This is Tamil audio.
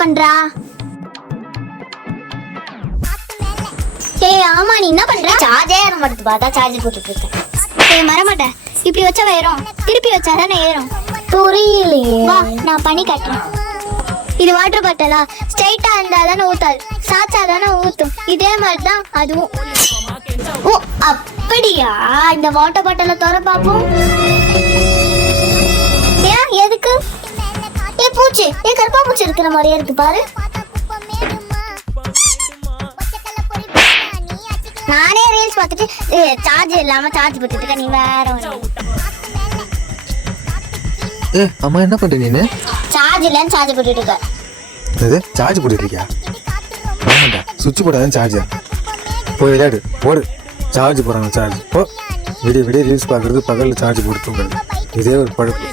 பண்றா? ஏய் ஆமா, நீ என்ன பண்ற? சார்ஜே ஏற மாட்டேது, பார்த்தா சார்ஜ் போட்டுட்டு இருக்கேன். ஏய் மறமாட்டேன், இப்படி வச்சா ஏறும், திருப்பி வச்சாதானே ஏறும். புரியலையே. வா நான் பண்ணி காட்டுறேன். இது வாட்டர் பாட்டிலா? ஸ்ட்ரைட்டா இருந்தா தானே ஊத்தாது, சாச்சா தானே ஊத்தும். இதே மாதிரி தான் அதுவும். ஓ அப்படியா? இந்த வாட்டர் பாட்டில திற பாப்போம். ஏன் எதுக்கு? ஏ பூச்சி, ஏ கருப்பா பூச்சி இருக்கிற மாதிரியே இருக்கு பாரு. நானே ரீல்ஸ் பார்த்துட்டு சார்ஜ் இல்லாம சார்ஜ் போட்டுட்டு இருக்க, நீ வேற ஒண்ணு. ஏ அம்மா என்ன பண்ற நீனு? சார்ஜ் இல்லன்னு சார்ஜ் போட்டுட்டு இருக்க. இது சார்ஜ் போட்டுட்டு இருக்கியா? ஆமாண்டா, சுவிட்ச் போடாதான் சார்ஜ். போய் விளையாடு, போடு. சார்ஜ் போடுறாங்க, சார்ஜ் போ. விடிய விடிய ரீல்ஸ் பார்க்கறது, பகலில் சார்ஜ் போட்டு தூங்குறது, இதே ஒரு பழப்பு.